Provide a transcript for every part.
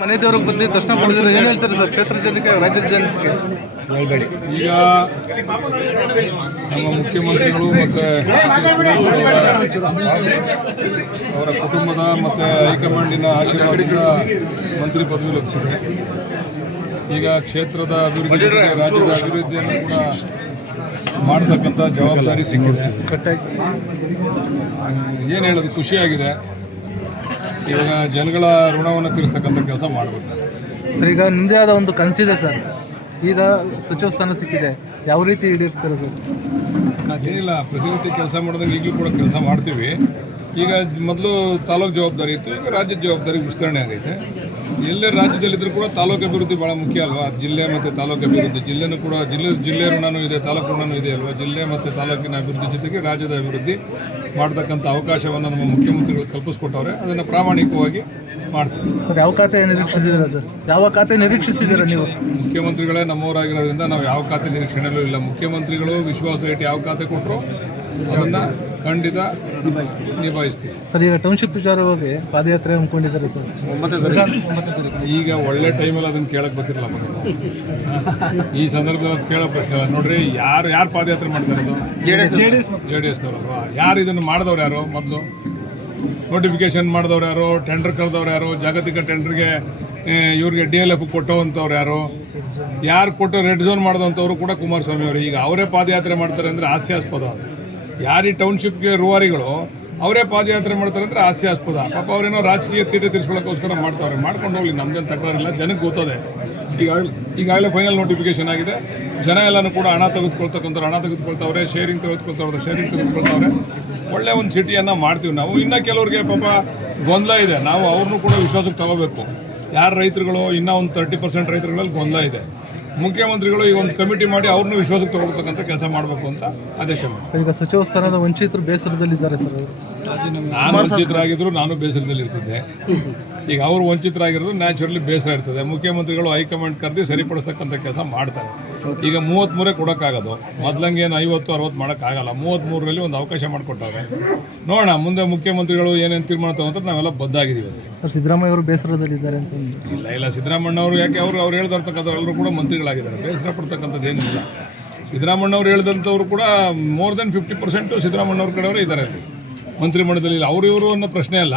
ಮನೆ ದೇವರಿಗೆ ಬಂದು ದರ್ಶನ ಪಡೆದಿರೋ ಏನು ಹೇಳ್ತಾರೆ ಸರ್ ಕ್ಷೇತ್ರ ಜನಕ್ಕೆ ರಾಜ್ಯದ ಜನತೆಗೆ? ಈಗ ನಮ್ಮ ಮುಖ್ಯಮಂತ್ರಿಗಳು ಮತ್ತು ಅವರ ಕುಟುಂಬದ ಮತ್ತು ಹೈಕಮಾಂಡಿನ ಆಶೀರ್ವಾದದಿಂದ ಮಂತ್ರಿ ಪದವಿ ಲಭಿಸಿದೆ. ಈಗ ಕ್ಷೇತ್ರದ ಅಭಿವೃದ್ಧಿ ರಾಜ್ಯದ ಅಭಿವೃದ್ಧಿಯನ್ನು ಕೂಡ ಮಾಡತಕ್ಕಂಥ ಜವಾಬ್ದಾರಿ ಸಿಕ್ಕಿದೆ. ಏನು ಹೇಳೋದು, ಖುಷಿಯಾಗಿದೆ. ಇವಾಗ ಜನಗಳ ಋಣವನ್ನು ತೀರಿಸ್ತಕ್ಕಂಥ ಕೆಲಸ ಮಾಡಬೇಕು ಸರ್. ಈಗ ನಿಮ್ಮದೇ ಆದ ಒಂದು ಕನಸಿದೆ ಸರ್, ಈಗ ಸಚಿವ ಸ್ಥಾನ ಸಿಕ್ಕಿದೆ, ಯಾವ ರೀತಿ ಈಡೇರಿಸ್ತಾರೆ ಸರ್? ಏನಿಲ್ಲ, ಪ್ರತಿನಿತ್ಯ ಕೆಲಸ ಮಾಡಿದಂಗೆ ಈಗಲೂ ಕೂಡ ಕೆಲಸ ಮಾಡ್ತೀವಿ. ಈಗ ಮೊದಲು ತಾಲೂಕು ಜವಾಬ್ದಾರಿ ಇತ್ತು, ಈಗ ರಾಜ್ಯದ ಜವಾಬ್ದಾರಿ ವಿಸ್ತರಣೆ ಆಗೈತೆ. ಎಲ್ಲೇ ರಾಜ್ಯದಲ್ಲಿದ್ದರೂ ಕೂಡ ತಾಲೂಕು ಅಭಿವೃದ್ಧಿ ಭಾಳ ಮುಖ್ಯ ಅಲ್ವಾ? ಜಿಲ್ಲೆ ಮತ್ತು ತಾಲೂಕು ಅಭಿವೃದ್ಧಿ, ಜಿಲ್ಲೆನೂ ಕೂಡ ಜಿಲ್ಲೆ ಋಣನೂ ಇದೆ, ತಾಲೂಕು ಋಣನೂ ಇದೆ ಅಲ್ವಾ? ಜಿಲ್ಲೆ ಮತ್ತು ತಾಲೂಕಿನ ಅಭಿವೃದ್ಧಿ ಜೊತೆಗೆ ರಾಜ್ಯದ ಅಭಿವೃದ್ಧಿ ಮಾಡ್ತಕ್ಕಂಥ ಅವಕಾಶವನ್ನು ನಮ್ಮ ಮುಖ್ಯಮಂತ್ರಿಗಳು ಕಲ್ಪಿಸ್ಕೊಟ್ಟವ್ರೆ. ಅದನ್ನು ಪ್ರಾಮಾಣಿಕವಾಗಿ ಮಾಡ್ತೀವಿ. ಸರ್, ಯಾವ ಖಾತೆ ನಿರೀಕ್ಷಿಸಿದ್ದೀರಾ ಸರ್? ಯಾವ ಖಾತೆ ನಿರೀಕ್ಷಿಸಿದ್ದೀರಾ ನೀವು? ಮುಖ್ಯಮಂತ್ರಿಗಳೇ ನಮ್ಮವರಾಗಿರೋದ್ರಿಂದ ನಾವು ಯಾವ ಖಾತೆ ನಿರೀಕ್ಷಣೆಯಲ್ಲೂ ಇಲ್ಲ. ಮುಖ್ಯಮಂತ್ರಿಗಳು ವಿಶ್ವಾಸ ಇಟ್ಟು ಯಾವ ಖಾತೆ ಕೊಟ್ಟರು ಅದನ್ನು ಖಂಡಿತ ನಿಭಾಯಿಸ್ತೀವಿ. ಸರ್, ಈಗ ಟೌನ್ಶಿಪ್ ವಿಚಾರವಾಗಿ ಪಾದಯಾತ್ರೆ ಹಮ್ಮಿಕೊಂಡಿದ್ದಾರೆ ಸರ್. ಈಗ ಒಳ್ಳೆ ಟೈಮಲ್ಲಿ ಅದನ್ನು ಕೇಳಕ್ಕೆ ಬರ್ತಿರಲ್ಲ ಬಂದು ಈ ಸಂದರ್ಭದಲ್ಲಿ ಕೇಳೋ ಪ್ರಶ್ನೆ ಅಲ್ಲ. ನೋಡ್ರಿ, ಯಾರು ಪಾದಯಾತ್ರೆ ಮಾಡ್ತಾ ಇರೋದು? JDS-ನವರಲ್ವಾ? ಯಾರು ಇದನ್ನು ಮಾಡಿದವ್ರು ಯಾರು? ಮೊದಲು ನೋಟಿಫಿಕೇಶನ್ ಮಾಡಿದವ್ರು ಯಾರು? ಟೆಂಡರ್ ಕರೆದವ್ರು ಯಾರು? ಜಾಗತಿಕ ಟೆಂಡರ್ಗೆ ಇವ್ರಿಗೆ DLF ಕೊಟ್ಟೋವಂಥವ್ರು ಯಾರು ಕೊಟ್ಟು ರೆಡ್ ಝೋನ್ ಮಾಡಿದಂಥವ್ರು ಕೂಡ ಕುಮಾರಸ್ವಾಮಿ ಅವರು. ಈಗ ಅವರೇ ಪಾದಯಾತ್ರೆ ಮಾಡ್ತಾರೆ ಅಂದರೆ ಹಾಸ್ಯಾಸ್ಪದ. ಅದು ಯಾರು ಈ ಟೌನ್ಶಿಪ್ಗೆ ರೂವಾರಿಗಳು ಅವರೇ ಪಾದಯಾತ್ರೆ ಮಾಡ್ತಾರೆ ಅಂದರೆ ಹಾಸ್ಯಾಸ್ಪದ. ಪಾಪ ಅವರೇನೋ ರಾಜಕೀಯ ತೀಟೆ ತೀರಿಸ್ಕೊಳ್ಳೋಕ್ಕೋಸ್ಕರ ಮಾಡ್ತಾವ್ರೆ. ಮಾಡ್ಕೊಂಡು ಹೋಗ್ಲಿ, ನಮ್ದೇನು ತಕರಾರಿಲ್ಲ. ಜನಕ್ಕೆ ಗೊತ್ತದೆ. ಈಗಾಗಲೇ ಫೈನಲ್ ನೋಟಿಫಿಕೇಶನ್ ಆಗಿದೆ. ಜನ ಎಲ್ಲನೂ ಕೂಡ ಹಣ ತೆಗೆದುಕೊಳ್ತಾವ್ರೆ, ಶೇರಿಂಗ್ ತೆಗೆದುಕೊಳ್ತಾವ್ರೆ. ಒಳ್ಳೆ ಒಂದು ಸಿಟಿಯನ್ನು ಮಾಡ್ತೀವಿ ನಾವು. ಇನ್ನೂ ಕೆಲವ್ರಿಗೆ ಪಾಪ ಗೊಂದಲ ಇದೆ, ನಾವು ಅವ್ರನ್ನೂ ಕೂಡ ವಿಶ್ವಾಸಕ್ಕೆ ತಗೋಬೇಕು. ಯಾರು ರೈತರುಗಳು, ಇನ್ನೂ ಒಂದು 30% ರೈತರುಗಳಲ್ಲಿ ಗೊಂದಲ ಇದೆ. ಮುಖ್ಯಮಂತ್ರಿಗಳು ಈಗ ಒಂದು ಕಮಿಟಿ ಮಾಡಿ ಅವ್ರನ್ನೂ ವಿಶ್ವಾಸಕ್ಕೆ ತಗೊಳ್ತಕ್ಕಂಥ ಕೆಲಸ ಮಾಡಬೇಕು ಅಂತ ಆದೇಶ ಮಾಡಿ. ಈಗ ಸಚಿವ ಸ್ಥಾನದ ವಂಚಿತರು ಬೇಸರದಲ್ಲಿದ್ದಾರೆ ಸರ್. ನಾನು ವಂಚಿತರಾಗಿದ್ರು ನಾನು ಬೇಸರದಲ್ಲಿರ್ತಿದ್ದೆ. ಈಗ ಅವರು ವಂಚಿತರಾಗಿರೋದು ನ್ಯಾಚುರಲಿ ಬೇಸರ ಇರ್ತದೆ. ಮುಖ್ಯಮಂತ್ರಿಗಳು ಹೈಕಮಾಂಡ್ ಕರೆದು ಸರಿಪಡಿಸ್ತಕ್ಕಂಥ ಕೆಲಸ ಮಾಡ್ತಾರೆ. ಈಗ 33 ಕೊಡೋಕ್ಕಾಗೋದು, ಮೊದಲಂಗೇನು 50-60 ಮಾಡೋಕ್ಕಾಗಲ್ಲ. 33ರಲ್ಲಿ ಒಂದು ಅವಕಾಶ ಮಾಡಿಕೊಟ್ಟವ್ರೆ. ನೋಡೋಣ ಮುಂದೆ ಮುಖ್ಯಮಂತ್ರಿಗಳು ಏನೇನು ತೀರ್ಮಾನ ತಗೊಂತಾರೆ, ನಾವೆಲ್ಲ ಬದ್ದಾಗಿದ್ದೀವಿ. ಸರ್, ಸಿದ್ದರಾಮಯ್ಯ ಅವರು ಬೇಸರದಲ್ಲಿದ್ದಾರೆ ಅಂತ? ಇಲ್ಲ, ಸಿದ್ದರಾಮಣ್ಣವರು ಯಾಕೆ ಅವ್ರು ಹೇಳ್ದಿರ್ತಕ್ಕಂಥ ಎಲ್ಲರೂ ಕೂಡ ಮಂತ್ರಿಗಳಾಗಿದ್ದಾರೆ. ಬೇಸರ ಪಡ್ತಕ್ಕಂಥದ್ದು ಏನಿಲ್ಲ. ಸಿದ್ದರಾಮಣ್ಣವ್ರು ಹೇಳಿದಂಥವ್ರು ಕೂಡ ಮೋರ್ ದೆನ್ 50% ಸಿದ್ದರಾಮಣ್ಣವ್ರ ಕಡೆಯವರೇ ಇದ್ದಾರೆ ಅಲ್ಲಿ ಮಂತ್ರಿಮಂಡಲದಲ್ಲಿ. ಇವರು ಅನ್ನೋ ಪ್ರಶ್ನೆ ಅಲ್ಲ.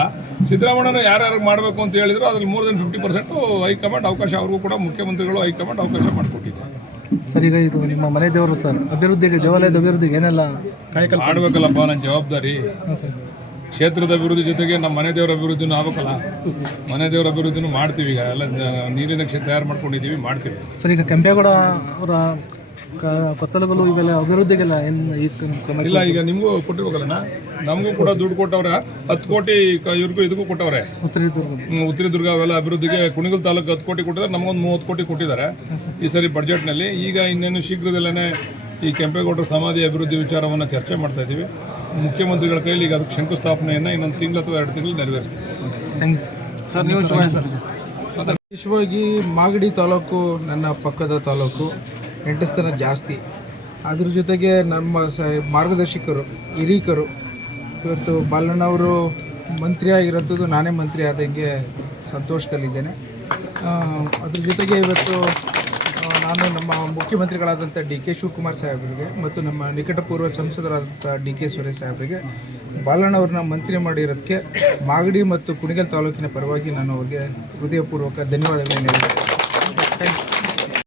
ಸಿದ್ದರಾಮಣ್ಣನ ಯಾರ್ಯಾರು ಮಾಡಬೇಕು ಅಂತ ಹೇಳಿದ್ರು ಅದ್ರಲ್ಲಿ ಮೋರ್ ದೆನ್ 50% ಹೈಕಮಾಂಡ್ ಅವಕಾಶ, ಅವ್ರಿಗೂ ಕೂಡ ಮುಖ್ಯಮಂತ್ರಿಗಳು ಹೈಕಮಾಂಡ್ ಅವಕಾಶ ಮಾಡಿಕೊಟ್ಟಿದ್ದಾರೆ. ಸರ್, ಈಗ ಇದು ನಿಮ್ಮ ಮನೆ ದೇವರು ಸರ್, ಅಭಿವೃದ್ಧಿಗೆ, ದೇವಾಲಯದ ಅಭಿವೃದ್ಧಿಗೆ ಏನೆಲ್ಲ ಮಾಡಬೇಕಲ್ಲಪ್ಪ? ನನ್ನ ಜವಾಬ್ದಾರಿ. ಕ್ಷೇತ್ರದ ಅಭಿವೃದ್ಧಿ ಜೊತೆಗೆ ನಮ್ಮ ಮನೆ ದೇವರ ಅಭಿವೃದ್ಧಿನೂ ಆಗಬೇಕಲ್ಲ. ಮನೆ ದೇವರ ಅಭಿವೃದ್ಧಿನೂ ಮಾಡ್ತೀವಿ. ಈಗ ಎಲ್ಲ ನೀರಿನ ಕ್ಷೇತ್ರ ತಯಾರು ಮಾಡ್ಕೊಂಡಿದ್ದೀವಿ, ಮಾಡ್ತೀವಿ. ಸರ್, ಈಗ ಕೆಂಪೇಗೌಡ ಅವರ ಕೊತ್ತಲಗಳು ಇವೆಲ್ಲ ಅಭಿವೃದ್ಧಿಗೆಲ್ಲ ಏನು ಇಲ್ಲ? ಈಗ ನಿಮಗೂ ಕೊಟ್ಟಿರ್ಬೇಕಲ್ಲ, ನಮಗೂ ಕೂಡ ದುಡ್ಡು ಕೊಟ್ಟವ್ರೆ. 10 ಕೋಟಿ ಇವ್ರಿಗೂ ಇದಕ್ಕೂ ಕೊಟ್ಟವ್ರೆ. ಉತ್ತರದುರ್ಗ ಅವೆಲ್ಲ ಅಭಿವೃದ್ಧಿಗೆ ಕುಣಿಗಲ್ ತಾಲೂಕು 10 ಕೋಟಿ ಕೊಟ್ಟಿದ್ದಾರೆ. ನಮಗೊಂದು 30 ಕೋಟಿ ಕೊಟ್ಟಿದ್ದಾರೆ ಈ ಸರಿ ಬಡ್ಜೆಟ್ನಲ್ಲಿ. ಈಗ ಇನ್ನೇನು ಶೀಘ್ರದಲ್ಲೇ ಈ ಕೆಂಪೇಗೌಡರ ಸಮಾಧಿ ಅಭಿವೃದ್ಧಿ ವಿಚಾರವನ್ನು ಚರ್ಚೆ ಮಾಡ್ತಾ ಇದ್ದೀವಿ. ಮುಖ್ಯಮಂತ್ರಿಗಳ ಕೈಲಿ ಈಗ ಅದಕ್ಕೆ ಶಂಕುಸ್ಥಾಪನೆಯನ್ನು ಇನ್ನೊಂದು ತಿಂಗಳು ಅಥವಾ 2 ತಿಂಗಳು ನೆರವೇರಿಸ್ತೀವಿ. Thanks sir. ನೀವು ವಿಶೇಷವಾಗಿ ಮಾಗಡಿ ತಾಲೂಕು ನನ್ನ ಪಕ್ಕದ ತಾಲೂಕು, 8 ಸ್ಥಾನ ಜಾಸ್ತಿ. ಅದ್ರ ಜೊತೆಗೆ ನಮ್ಮ ಮಾರ್ಗದರ್ಶಕರು, ಹಿರೀಕರು, ಇವತ್ತು ಬಾಲಣ್ಣವರು ಮಂತ್ರಿ ಆಗಿರೋಂಥದ್ದು ನಾನೇ ಮಂತ್ರಿ ಆದಂಗೆ ಸಂತೋಷದಲ್ಲಿದ್ದೇನೆ. ಅದ್ರ ಜೊತೆಗೆ ಇವತ್ತು ನಾನು ನಮ್ಮ ಮುಖ್ಯಮಂತ್ರಿಗಳಾದಂಥ DK ಶಿವಕುಮಾರ್ ಸಾಹೇಬರಿಗೆ ಮತ್ತು ನಮ್ಮ ನಿಕಟಪೂರ್ವ ಸಂಸದರಾದಂಥ DK ಸುರೇಶ್ ಸಾಹೇಬರಿಗೆ ಬಾಲಣ್ಣವ್ರನ್ನ ಮಂತ್ರಿ ಮಾಡಿರೋದಕ್ಕೆ ಮಾಗಡಿ ಮತ್ತು ಕುಣಿಗಲ್ ತಾಲೂಕಿನ ಪರವಾಗಿ ನಾನು ಅವ್ರಿಗೆ ಹೃದಯಪೂರ್ವಕ ಧನ್ಯವಾದಗಳನ್ನು ಹೇಳ್ತೀನಿ.